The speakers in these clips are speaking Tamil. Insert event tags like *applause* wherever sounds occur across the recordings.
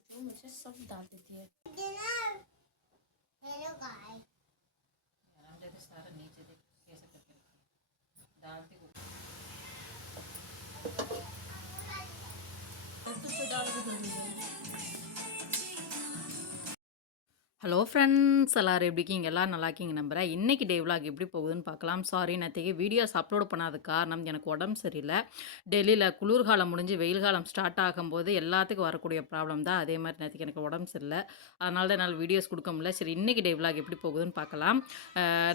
देती हूँ मुझे सब डाल देती है। सारा नीचे देख कैसे करके डालती हूँ तो डाल के ஹலோ ஃப்ரெண்ட்ஸ் எல்லோரும் எப்படி இருக்கீங்க? எல்லோரும் நல்லா இருக்கீங்க நம்புறேன். இன்றைக்கி டே vlog எப்படி போகுதுன்னு பார்க்கலாம். சாரி நேற்றுக்கு வீடியோஸ் அப்லோட் பண்ணாத காரணம் எனக்கு உடம்பு சரியில்லை. டெல்லியில் குளிர்காலம் முடிஞ்சு வெயில் காலம் ஸ்டார்ட் ஆகும்போது எல்லாத்துக்கும் வரக்கூடிய ப்ராப்ளம் தான். அதே மாதிரி நேற்றுக்கு எனக்கு உடம்பு சரியில்லை. அதனால தான் என்னால் வீடியோஸ் கொடுக்க முடியல. சரி இன்றைக்கி டே vlog எப்படி போகுதுன்னு பார்க்கலாம்.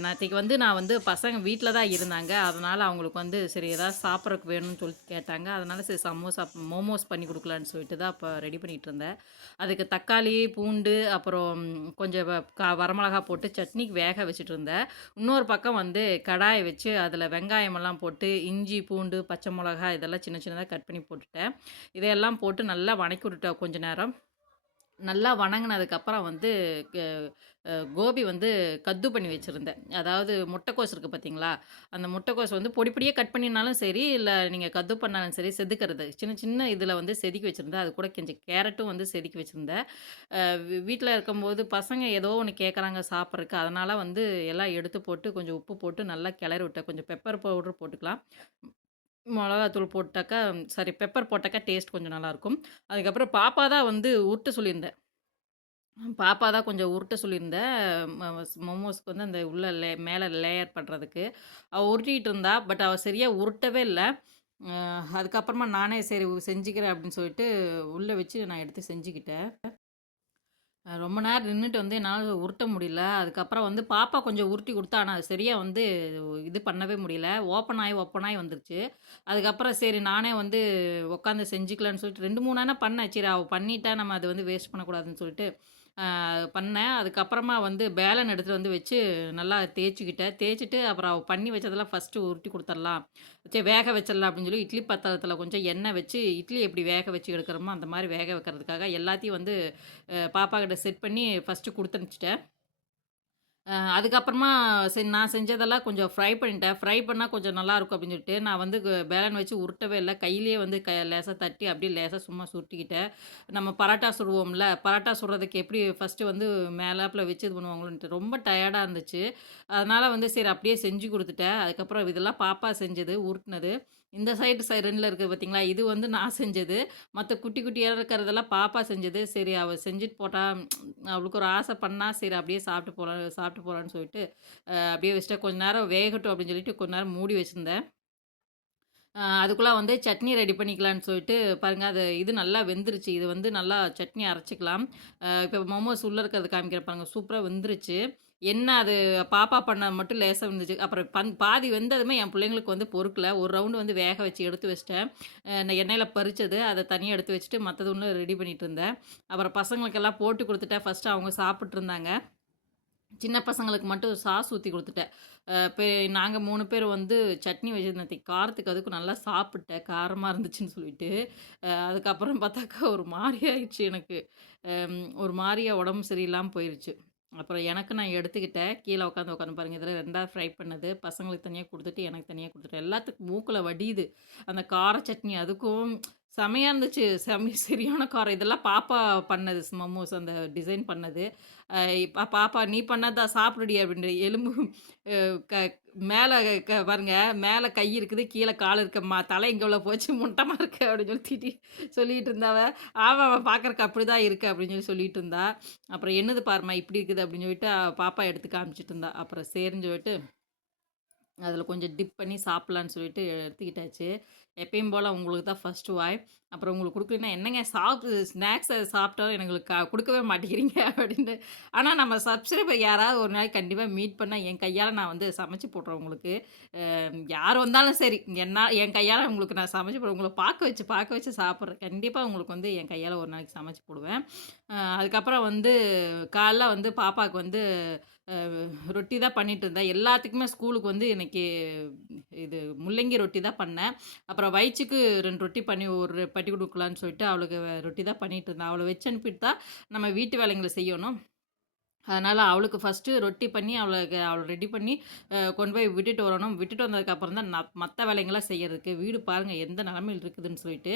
நேற்றுக்கு வந்து நான் வந்து பசங்க வீட்டில் தான் இருந்தாங்க. அதனால் அவங்களுக்கு வந்து சரி ஏதாவது சாப்பிட்றதுக்கு வேணும்னு சொல்லி கேட்டாங்க. அதனால் சரி சமோசா மோமோஸ் பண்ணி கொடுக்கலான்னு சொல்லிட்டு தான் அப்போ ரெடி பண்ணிகிட்டு இருந்தேன். அதுக்கு தக்காளி பூண்டு அப்புறம் கொஞ்சம் வ- கா வரமிளகா போட்டு சட்னிக்கு வேக வச்சுட்டு இருந்தேன் இன்னொரு பக்கம் வந்து கடாயை வச்சு அதில் வெங்காயமெல்லாம் போட்டு இஞ்சி பூண்டு பச்சை மிளகா இதெல்லாம் சின்ன சின்னதாக கட் பண்ணி போட்டுட்டேன். இதையெல்லாம் போட்டு நல்லா வணக்கி விட்டுட்டேன் கொஞ்ச நேரம். நல்லா வணங்கினதுக்கப்புறம் வந்து கோபி வந்து கத்து பண்ணி வச்சுருந்தேன். அதாவது முட்டைக்கோஸ் இருக்குது பார்த்தீங்களா அந்த முட்டைக்கோஸ் வந்து பொடி பொடியாக கட் பண்ணினாலும் சரி இல்லை நீங்கள் கத்து பண்ணாலும் சரி செதுக்கிறது. சின்ன சின்ன இதில் வந்து செதுக்கி வச்சுருந்தேன். அது கூட கொஞ்சம் கேரட்டும் வந்து செதுக்கி வச்சுருந்தேன். வீட்டில் இருக்கும்போது பசங்க ஏதோ ஒன்று கேட்குறாங்க சாப்பிட்றதுக்கு. அதனால் வந்து எல்லாம் எடுத்து போட்டு கொஞ்சம் உப்பு போட்டு நல்லா கிளறி விட்டேன். கொஞ்சம் பெப்பர் பவுடர் போட்டுக்கலாம். மிளகாத்தூள் போட்டாக்கா சாரி பெப்பர் போட்டாக்கா டேஸ்ட் கொஞ்சம் நல்லாயிருக்கும் அதுக்கப்புறம் பாப்பா தான் வந்து உருட்ட சொல்லியிருந்தேன் பாப்பா தான் கொஞ்சம் உருட்ட சொல்லியிருந்தேன் மோமோஸ்க்கு வந்து அந்த உள்ள லே மேலே லேயர் பண்ணுறதுக்கு அவள் உருட்டிகிட்டு இருந்தா பட் அவள் சரியாக உருட்டவே இல்லை. அதுக்கப்புறமா நானே சரி செஞ்சுக்கிறேன் அப்படின்னு சொல்லிட்டு உள்ளே வச்சு நான் எடுத்து செஞ்சுக்கிட்டேன். ரொம்ப நேரம் நின்றுட்டு வந்து என்னால் உருட்ட முடியல. அதுக்கப்புறம் வந்து பாப்பா கொஞ்சம் உருட்டி கொடுத்தா ஆனால் அது சரியாக வந்து இது பண்ணவே முடியல. ஓப்பன் ஆகி ஓப்பன் ஆகி வந்துருச்சு. அதுக்கப்புறம் சரி நானே வந்து உட்காந்து செஞ்சுக்கலான்னு சொல்லிட்டு ரெண்டு மூணு பண்ணேன். சரி அவள் பண்ணிட்டா நம்ம அதை வந்து வேஸ்ட் பண்ணக்கூடாதுன்னு சொல்லிட்டு பண்ணேன். அதுக்கப்புறமா வந்து பேலன் எடுத்துகிட்டு வந்து வச்சு நல்லா தேய்ச்சிக்கிட்டேன். தேய்ச்சிட்டு அப்புறம் அவள் பண்ணி வச்சதெல்லாம் ஃபஸ்ட்டு உருட்டி கொடுத்துடலாம். சரி வேக வச்சிடலாம் அப்படின்னு சொல்லி இட்லி பாத்திரத்தில் கொஞ்சம் எண்ணெய் வச்சு இட்லி எப்படி வேக வச்சு எடுக்கிறோமோ அந்த மாதிரி வேக வைக்கிறதுக்காக எல்லாத்தையும் வந்து பாப்பா கிட்ட செட் பண்ணி ஃபஸ்ட்டு கொடுத்து அனுப்பிச்சிட்டேன். அதுக்கப்புறமா சரி நான் செஞ்சதெல்லாம் கொஞ்சம் ஃப்ரை பண்ணிட்டேன். ஃப்ரை பண்ணால் கொஞ்சம் நல்லாயிருக்கும் அப்படின்னு சொல்லிட்டு நான் வந்து பேலன் வச்சு உருட்டவே இல்லை. கையிலேயே வந்து க லேசாக தட்டி அப்படியே லேசாக சும்மா சுருட்டிக்கிட்டேன். நம்ம பரோட்டா சுடுவோம்ல பரோட்டா சுடுறதுக்கு எப்படி ஃபஸ்ட்டு வந்து மேலாப்பில் வச்சு இது பண்ணுவாங்களோன்ட்டு ரொம்ப டயர்டாக இருந்துச்சு. அதனால் வந்து சரி அப்படியே செஞ்சு கொடுத்துட்டேன். அதுக்கப்புறம் இதெல்லாம் பாப்பா செஞ்சது உருட்டினது. இந்த சைடு சைடுல இருக்குது பார்த்தீங்களா இது வந்து நான் செஞ்சது. மற்ற குட்டி குட்டியாக இருக்கிறதெல்லாம் பாப்பா செஞ்சது. சரி அவள் செஞ்சுட்டு போட்டா அவளுக்கு ஒரு ஆசை பண்ணால் சரி அப்படியே சாப்பிட்டு போகலாம் சாப்பிட்டு போகலான்னு சொல்லிட்டு அப்படியே வச்சுட்டேன். கொஞ்ச நேரம் வேகட்டும் அப்படின்னு சொல்லிட்டு கொஞ்ச நேரம் மூடி வச்சுருந்தேன். அதுக்குள்ளே வந்து சட்னி ரெடி பண்ணிக்கலான்னு சொல்லிட்டு பாருங்கள் அது இது நல்லா வெந்துருச்சு. இது வந்து நல்லா சட்னி அரைச்சிக்கலாம். இப்போ மோமோஸ் உள்ளே இருக்கிறது காமிக்கிற பாருங்க சூப்பராக வெந்துருச்சு. என்ன அது பாப்பா பண்ண மட்டும் லேசாக இருந்துச்சு அப்புறம் பந் பாதி வெந்ததுமே என் பிள்ளைங்களுக்கு வந்து பொறுக்கல. ஒரு ரவுண்டு வந்து வேக வச்சு எடுத்து வச்சிட்டேன். நான் எண்ணெயில் பறித்தது அதை தனியாக எடுத்து வச்சுட்டு மற்றது ஒன்று ரெடி பண்ணிட்டு இருந்தேன். அப்புறம் பசங்களுக்கெல்லாம் போட்டு கொடுத்துட்டேன். ஃபஸ்ட்டு அவங்க சாப்பிட்ருந்தாங்க சின்ன பசங்களுக்கு மட்டும் சாஸ் ஊற்றி கொடுத்துட்டேன். பே நாங்கள் மூணு பேர் வந்து சட்னி வச்சுருந்தேன் காரத்துக்கு அதுக்கும் நல்லா சாப்பிட்டேன். காரமாக இருந்துச்சுன்னு சொல்லிட்டு. அதுக்கப்புறம் பார்த்தாக்கா ஒரு மாதிரி ஆயிடுச்சு எனக்கு ஒரு மாதிரியா உடம்பு சரியில்லாமல் போயிடுச்சு அப்புறம் எனக்கு நான் எடுத்துக்கிட்டேன். கீழே உட்காந்து உட்காந்து பாருங்கள் இதில் ரெண்டாவது ஃப்ரை பண்ணது. பசங்களுக்கு தனியாக கொடுத்துட்டு எனக்கு தனியாக கொடுத்துட்டு எல்லாத்துக்கும் மூக்கில் வடியுது. அந்த கார சட்னி அதுக்கும் செமையாக இருந்துச்சு. செம *laughs* சரியான காரம். இதெல்லாம் பாப்பா பண்ணது மமோஸ் அந்த டிசைன் பண்ணது. அஹ் இப்ப பாப்பா நீ பண்ணதா சாப்பிடுடி அப்படின்ற எலும்பு அஹ் க மேலே க பாருங்க மேலே கை இருக்குது கீழே கால் இருக்கம்மா தலை இங்கே உள்ள போச்சு முட்டமாக இருக்கு அப்படின்னு சொல்லி திட்டி சொல்லிட்டு இருந்தாவ ஆமாம் அவன் பார்க்குறக்கு அப்படி தான் இருக்கு அப்படின்னு சொல்லி சொல்லிட்டு இருந்தா. அப்புறம் என்னது பாரும்மா இப்படி இருக்குது அப்படின்னு சொல்லிட்டு பாப்பா எடுத்து காமிச்சிட்டு இருந்தா. அப்புறம் சரின்னு சொல்லிட்டு அதில் கொஞ்சம் டிப் பண்ணி சாப்பிட்லான்னு சொல்லிட்டு எடுத்துக்கிட்டாச்சு. எப்பயும் போல் உங்களுக்கு தான் ஃபஸ்ட்டு வாய். அப்புறம் உங்களுக்கு கொடுக்கலன்னா என்னங்க சாப்பிட்டு ஸ்நாக்ஸை சாப்பிட்டாலும் எங்களுக்கு க- கொடுக்கவே மாட்டேங்கிறீங்க *laughs* அப்படின்ட்டு. ஆனால் நம்ம சப்ஸ்கிரைபர் யாராவது ஒரு நாளைக்கு கண்டிப்பாக மீட் பண்ணால் என் கையால் நான் வந்து சமைச்சு போடுறேன் உங்களுக்கு. யார் வந்தாலும் சரி என்ன என் கையால் உங்களுக்கு நான் சமைச்சு போடுவேன் உங்களை பார்க்க வச்சு பார்க்க வச்சு சாப்பிட்றேன். கண்டிப்பாக உங்களுக்கு வந்து என் கையால் ஒரு நாளைக்கு சமைச்சு போடுவேன். அதுக்கப்புறம் வந்து காலைல வந்து பாப்பாவுக்கு வந்து ரொட்டி தான் பண்ணிட்டு இருந்தேன். எல்லாத்துக்குமே ஸ்கூலுக்கு வந்து எனக்கு இது முள்ளங்கி ரொட்டி தான் பண்ணேன். அப்புறம் வயிற்றுக்கு ரெண்டு ரொட்டி பண்ணி ஒரு பட்டி கொடுக்கலான்னு சொல்லிட்டு அவளுக்கு ரொட்டி தான் பண்ணிட்டு இருந்தேன். அவளை வச்சு அனுப்பிட்டு தான் நம்ம வீட்டு வேலைங்களை செய்யணும். அதனால் அவளுக்கு ஃபஸ்ட்டு ரொட்டி பண்ணி அவளுக்கு அவளை ரெடி பண்ணி கொண்டு போய் விட்டுட்டு வரணும். விட்டுட்டு வந்ததுக்கப்புறம் தான் மற்ற வேலைங்களாம் செய்கிறதுக்கு வீடு பாருங்கள் எந்த நிலமையில் இருக்குதுன்னு சொல்லிட்டு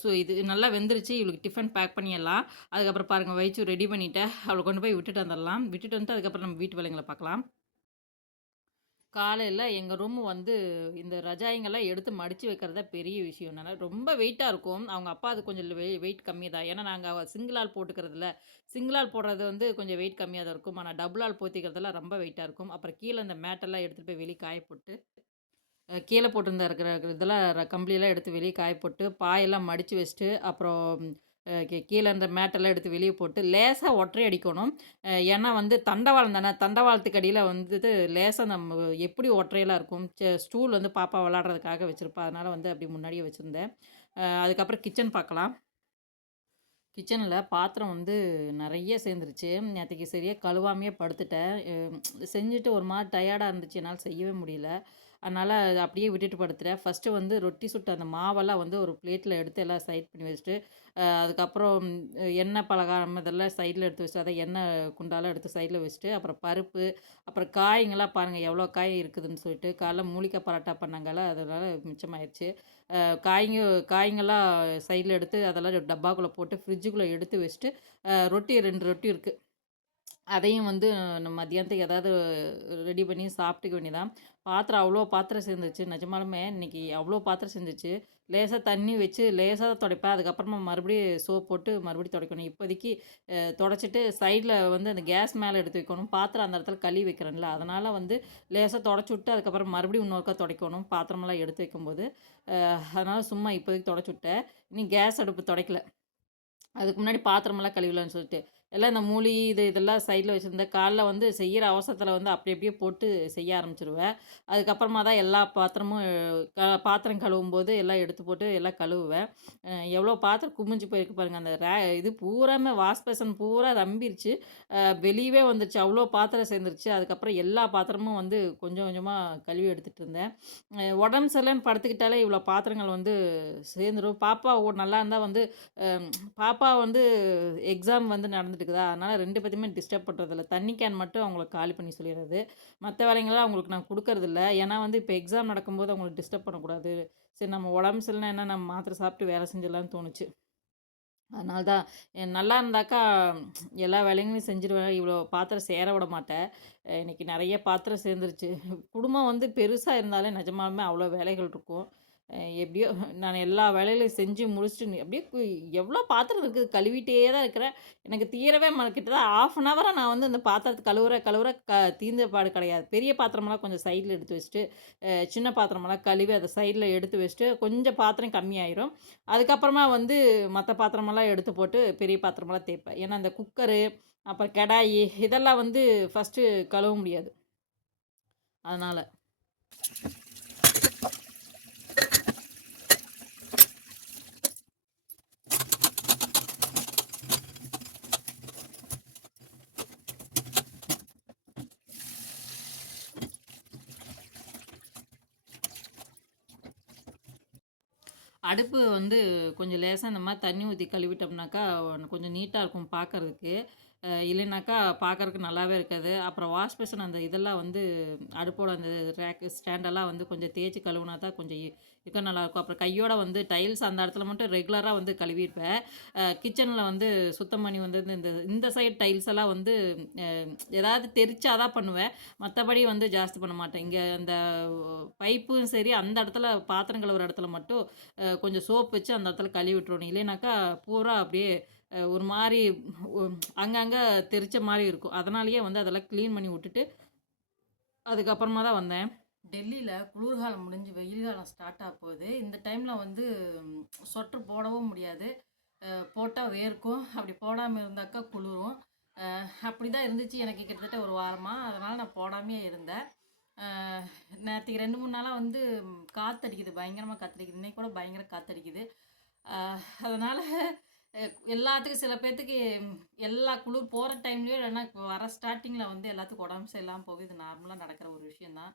ஸோ இது நல்லா வெந்துருச்சு இவளுக்கு டிஃபன் பேக் பண்ணிடலாம். அதுக்கப்புறம் பாருங்கள் வயிற்று ரெடி பண்ணிவிட்டு அவளை கொண்டு போய் விட்டுட்டு வந்துடலாம். விட்டுட்டு வந்துட்டு அதுக்கப்புறம் நம்ம வீட்டு வேலைங்களை பார்க்கலாம். காலையில் எங்கள் ரூம் வந்து இந்த ரஜாயங்கள்லாம் எடுத்து மடித்து வைக்கிறதா பெரிய விஷயம். என்னன்னா ரொம்ப வெயிட்டாக இருக்கும். அவங்க அப்பா அது கொஞ்சம் வெயிட் கம்மி தான். ஏன்னா நாங்கள் சிங்கிள் போட்டுக்கிறதுல சிங்கிள் போடுறது வந்து கொஞ்சம் வெயிட் கம்மியாக தான் இருக்கும். ஆனால் டபுள் போத்திக்கிறதுலாம் ரொம்ப வெயிட்டாக இருக்கும். அப்புறம் கீழே இந்த மேட்டெல்லாம் எடுத்துகிட்டு போய் வெளியே காய போட்டு கீழே போட்டிருந்த இருக்கிற இதெல்லாம் ர- கம்பளியெல்லாம் எடுத்து வெளியே காய போட்டு பாயெல்லாம் மடித்து வச்சுட்டு அப்புறம் கீழே இந்த மேட்டெல்லாம் எடுத்து வெளியே போட்டு லேசாக ஒற்றை அடிக்கணும். ஏன்னா வந்து தண்டவாளம் தானே தண்டவாளத்துக்கு அடியில் வந்துட்டு லேசாக நம்ம எப்படி ஒற்றையெல்லாம் இருக்கும்? ஸ்டூல் வந்து பாப்பா விளாட்றதுக்காக வச்சுருப்பா. அதனால் வந்து அப்படி முன்னாடியே வச்சுருந்தேன். அதுக்கப்புறம் கிச்சன் பார்க்கலாம். கிச்சனில் பாத்திரம் வந்து நிறைய சேர்ந்துருச்சு. நேற்றுக்கு சரியாக கழுவாமையே படுத்துட்டேன். செஞ்சுட்டு ஒரு மாதிரி டயர்டாக இருந்துச்சு. என்னால் செய்யவே முடியல. அதனால் அதை அப்படியே விட்டுட்டு படுத்துகிறேன் ஃபஸ்ட்டு வந்து ரொட்டி சுட்டு அந்த மாவெல்லாம் வந்து ஒரு பிளேட்டில் எடுத்து எல்லாம் சைட் பண்ணி வச்சுட்டு அதுக்கப்புறம் எண்ணெய் பலகாரம் இதெல்லாம் சைடில் எடுத்து வச்சுட்டு அதை எண்ணெய் குண்டாலாம் எடுத்து சைடில் வச்சுட்டு அப்புறம் பருப்பு அப்புறம் காய்ங்கெல்லாம் பாருங்கள் எவ்வளோ காய் இருக்குதுன்னு சொல்லிட்டு காலைல மூலிகை பரோட்டா பண்ணாங்கல்ல அதனால் மிச்சமாயிடுச்சு காய்ங்க காய்ங்கெல்லாம் சைடில் எடுத்து அதெல்லாம் டப்பாக்குள்ளே போட்டு ஃப்ரிட்ஜுக்குள்ளே எடுத்து வச்சுட்டு ரொட்டி ரெண்டு ரொட்டி இருக்குது அதையும் வந்து நம்ம மதியானத்துக்கு ஏதாவது ரெடி பண்ணி சாப்பிட்டுக்க வேண்டியதான் பாத்திரம் அவ்வளோ பாத்திரம் சேர்ந்துச்சு நிஜமாலுமே இன்றைக்கி அவ்வளோ பாத்திரம் செஞ்சிச்சு லேசாக தண்ணி வச்சு லேசாக துடைப்பேன். அதுக்கப்புறமா மறுபடியும் சோப் போட்டு மறுபடியும் துடைக்கணும். இப்போதைக்கு தொடச்சிட்டு துடைச்சிட்டு சைடில் வந்து அந்த கேஸ் மேலே எடுத்து வைக்கணும். பாத்திரம் அந்த இடத்துல கழுவி வைக்கிறேன்ல. அதனால் வந்து லேசாக தொடச்சி விட்டு அதுக்கப்புறம் மறுபடியும் இன்னொருக்கா துடைக்கணும். பாத்திரமெல்லாம் எடுத்து வைக்கும்போது. அதனால் சும்மா இப்போதைக்கு தொடச்சி விட்டேன். இனி கேஸ் அடுப்பு துடைக்கல. அதுக்கு முன்னாடி பாத்திரமெல்லாம் கழுவிலன்னு சொல்லிட்டு எல்லாம் இந்த மூலி இது இதெல்லாம் சைடில் வச்சுருந்தேன் காலைல வந்து செய்கிற அவசரத்தில் வந்து அப்படி அப்படியே போட்டு செய்ய ஆரம்பிச்சிருவேன் அதுக்கப்புறமா தான் எல்லா பாத்திரமும் க பாத்திரம் கழுவும் போது எல்லாம் எடுத்து போட்டு எல்லாம் கழுவுவேன் எவ்வளோ பாத்திரம் குமிஞ்சு போயிருக்கு பாருங்கள் அந்த ரே இது பூராமே வாஷ் பேசன் பூரா ரம்பிருச்சு வெளியவே வந்துருச்சு. அவ்வளோ பாத்திரம் சேர்ந்துருச்சு. அதுக்கப்புறம் எல்லா பாத்திரமும் வந்து கொஞ்சம் கொஞ்சமாக கழுவி எடுத்துகிட்டு இருந்தேன். உடம்பு சரியில்லைன்னு படுத்துக்கிட்டாலே இவ்வளோ பாத்திரங்கள் வந்து சேர்ந்துடும் பாப்பா நல்லா இருந்தால் வந்து பாப்பா வந்து எக்ஸாம் வந்து இருக்குதா அதனால் ரெண்டு பேத்தையுமே டிஸ்டர்ப் பண்ணுறதில்ல தண்ணி கேன் மட்டும் அவங்களுக்கு காலி பண்ணி சொல்லிடுறது. மற்ற வேலைங்களாம் அவங்களுக்கு நான் கொடுக்கறதில்ல. ஏன்னா வந்து இப்போ எக்ஸாம் நடக்கும்போது அவங்களுக்கு டிஸ்டர்ப் பண்ணக்கூடாது. சரி நம்ம உடம்பு சரியில்லைனா என்ன? நம்ம மாத்திரை சாப்பிட்டு வேலை செஞ்சிடலான்னு தோணுச்சு. அதனால தான். நல்லா இருந்தாக்கா எல்லா வேலைங்களும் செஞ்சுருவேன். இவ்வளோ பாத்திரம் சேர விட மாட்டேன். இன்றைக்கி இன்னைக்கு நிறைய பாத்திரம் சேர்ந்துருச்சு. குடும்பம் வந்து பெருசாக இருந்தாலே நிஜமாலுமே அவ்வளோ வேலைகள் இருக்கும். எப்படியோ நான் எல்லா வேலைகளையும் செஞ்சு முடிச்சுட்டு அப்படியே எவ்வளோ பாத்திரம் இருக்குது? கழுவிட்டே தான் இருக்கிறேன். எனக்கு தீரவே ம ஆஃப் அன் ஹவராக நான் வந்து அந்த பாத்திரத்தை கழுவுற கழுவுற க தீர்ந்த பாடு கிடையாது. பெரிய பாத்திரமெல்லாம் கொஞ்சம் சைடில் எடுத்து வச்சுட்டு சின்ன பாத்திரமெல்லாம் கழுவி அதை சைடில் எடுத்து வச்சுட்டு கொஞ்சம் பாத்திரம் கம்மியாயிரும். அதுக்கப்புறமா வந்து மற்ற பாத்திரமெல்லாம் எடுத்து போட்டு பெரிய பாத்திரமெல்லாம் தேய்ப்பேன். ஏன்னா அந்த குக்கரு அப்புறம் கடாயி இதெல்லாம் வந்து ஃபஸ்ட்டு கழுவ முடியாது. அதனால். அடுப்பு வந்து கொஞ்சம் லேசாக இந்த மாதிரி தண்ணி ஊற்றி கழுவிட்டோம்னாக்கா கொஞ்சம் நீட்டாக இருக்கும் பார்க்கறதுக்கு இல்லைனாக்கா பார்க்கறதுக்கு நல்லாவே இருக்காது. அப்புறம் வாஷ் பேஷன் அந்த இதெல்லாம் வந்து அடுப்போட அந்த ரேக்கு ஸ்டாண்டெல்லாம் வந்து கொஞ்சம் தேய்ச்சி கழுவுனா தான் கொஞ்சம் இ- நல்லாயிருக்கும் அப்புறம் கையோட வந்து டைல்ஸ் அந்த இடத்துல மட்டும் ரெகுலராக வந்து கழுவிருப்பேன் கிச்சனில் வந்து சுத்தம் பண்ணி வந்து இந்த இந்த சைடு டைல்ஸ் எல்லாம் வந்து ஏதாவது தெரிச்சா தான் பண்ணுவேன். மற்றபடி வந்து ஜாஸ்தி பண்ண மாட்டேன். இங்கே அந்த பைப்பும் சரி அந்த இடத்துல பாத்திரம் கழுவுற இடத்துல மட்டும் கொஞ்சம் சோப் வச்சு அந்த இடத்துல கழுவி விட்டுருணும் இல்லைனாக்கா பூரா அப்படியே ஒரு மாதிரி அங்கங்கே தெரிச்ச மாதிரி இருக்கும். அதனாலேயே வந்து அதெல்லாம் க்ளீன் பண்ணி விட்டுட்டு அதுக்கப்புறமா தான் வந்தேன். டெல்லியில் குளிர்காலம் முடிஞ்சு வெயில் காலம் ஸ்டார்ட் ஆக போகுது. இந்த டைமில் வந்து சொட்ரு போடவும் முடியாது. போட்டால் வேர்க்கும். அப்படி போடாமல் இருந்தாக்கா குளிரும். அப்படி தான் இருந்துச்சு எனக்கு கிட்டத்தட்ட ஒரு வாரமாக அதனால் நான் போடாமையே இருந்தேன். நேற்றுக்கு ரெண்டு மூணு நாளாக வந்து காற்றடிக்குது காத்தடிக்குது. பயங்கரமாக காத்தடிக்குது. இன்றைக்கி கூட பயங்கர காத்தடிக்குது. அதனால் எல்லாத்துக்கும் சில பேர்த்துக்கு எல்லா குளிர் போகிற டைம்லேயும் இல்லைன்னா வர ஸ்டார்டிங்கில் வந்து எல்லாத்துக்கும் உடம்பு சரியில்லாமல் போகுது. இது நார்மலாக நடக்கிற ஒரு விஷயந்தான்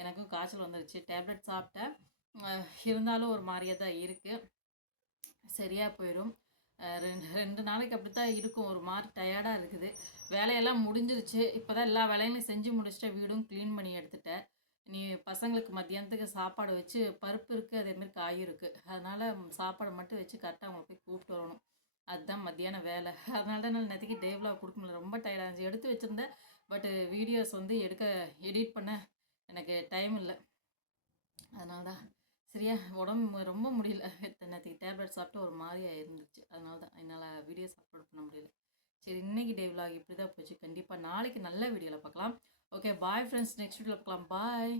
எனக்கும் காய்ச்சல் வந்துருச்சு. டேப்லெட் சாப்பிட்டேன். இருந்தாலும் ஒரு மாதிரியாக தான் இருக்குது சரியாக போயிடும் ரெண்டு ரெண்டு நாளைக்கு அப்படி தான் இருக்கும். ஒரு மாதிரி டயர்டாக இருக்குது. வேலையெல்லாம் முடிஞ்சிருச்சு. இப்போ தான் எல்லா வேலையும் செஞ்சு முடிச்சுட்டு வீடும் க்ளீன் பண்ணி எடுத்துட்டேன். நீ பசங்களுக்கு மத்தியானத்துக்கு சாப்பாடு வச்சு பருப்பு இருக்குது அதேமாரி காய் இருக்குது அதனால் சாப்பாடு மட்டும் வச்சு கரெக்டாக அவங்களை போய் கூப்பிட்டு வரணும். அதுதான் மத்தியான வேலை. அதனால தான் நான் நேற்றுக்கு டே கொடுக்க முடியல ரொம்ப டயர்டாக இருந்துச்சு. எடுத்து வச்சுருந்தேன். பட்டு வீடியோஸ் வந்து எடுக்க எடிட் பண்ண எனக்கு டைம் இல்லை. அதனால தான். சரியா உடம்பு ரொம்ப முடியல. நேற்றுக்கு டேப்லெட் சாப்பிட்டு ஒரு மாதிரியாக இருந்துச்சு அதனால தான் என்னால் வீடியோஸ் அப்லோட் பண்ண முடியல. சரி இன்னைக்கு டே vlog இப்படி தான் போச்சு. கண்டிப்பாக நாளைக்கு நல்ல வீடியோவில் பார்க்கலாம். ஓகே பாய் ஃப்ரெண்ட்ஸ் நெக்ஸ்ட் வீடியோவில் பார்க்கலாம். பாய்